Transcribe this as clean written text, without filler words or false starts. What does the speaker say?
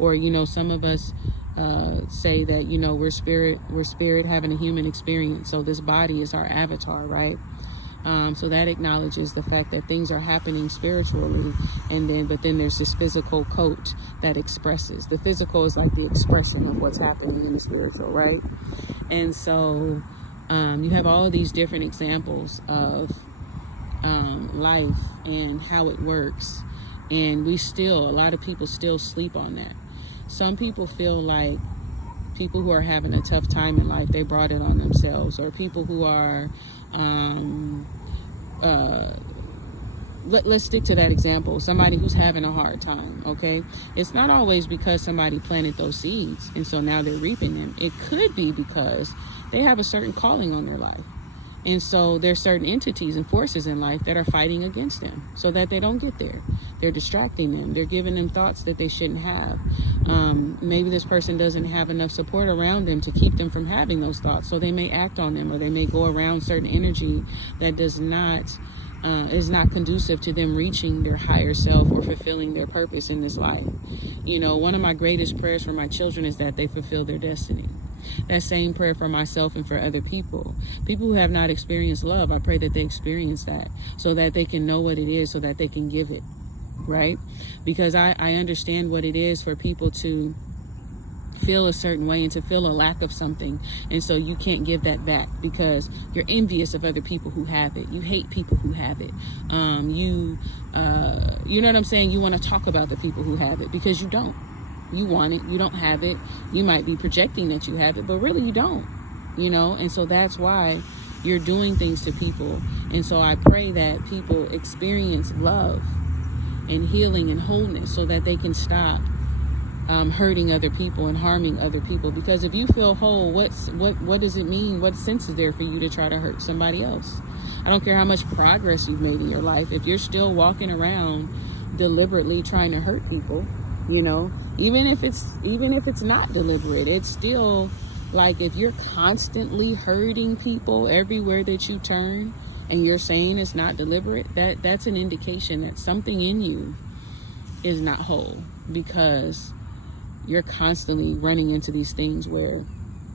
Or, some of us say that, we're spirit having a human experience. So this body is our avatar, right? So that acknowledges the fact that things are happening spiritually, but then there's this physical coat that expresses. The physical is like the expression of what's happening in the spiritual, right? And so you have all of these different examples of life and how it works, and a lot of people still sleep on that. Some people feel like people who are having a tough time in life, they brought it on themselves, or people who are let's stick to that example. Somebody who's having a hard time, okay? It's not always because somebody planted those seeds and so now they're reaping them. It could be because they have a certain calling on their life. And so there's certain entities and forces in life that are fighting against them so that they don't get there. They're distracting them. They're giving them thoughts that they shouldn't have. Maybe this person doesn't have enough support around them to keep them from having those thoughts. So they may act on them, or they may go around certain energy that is not conducive to them reaching their higher self or fulfilling their purpose in this life. One of my greatest prayers for my children is that they fulfill their destiny. That same prayer for myself and for other people who have not experienced love, I pray that they experience that so that they can know what it is, so that they can give it, right? Because I understand what it is for people to feel a certain way and to feel a lack of something, and so you can't give that back because you're envious of other people who have it. You hate people who have it. You know what I'm saying? You want to talk about the people who have it because you don't. You want it, you don't have it. You might be projecting that you have it, but really you don't, and so that's why you're doing things to people. And so I pray that people experience love and healing and wholeness so that they can stop hurting other people and harming other people. Because if you feel whole, what does it mean? What sense is there for you to try to hurt somebody else? I don't care how much progress you've made in your life. If you're still walking around deliberately trying to hurt people, even if it's not deliberate, it's still like, if you're constantly hurting people everywhere that you turn and you're saying it's not deliberate, that's an indication that something in you is not whole, because you're constantly running into these things where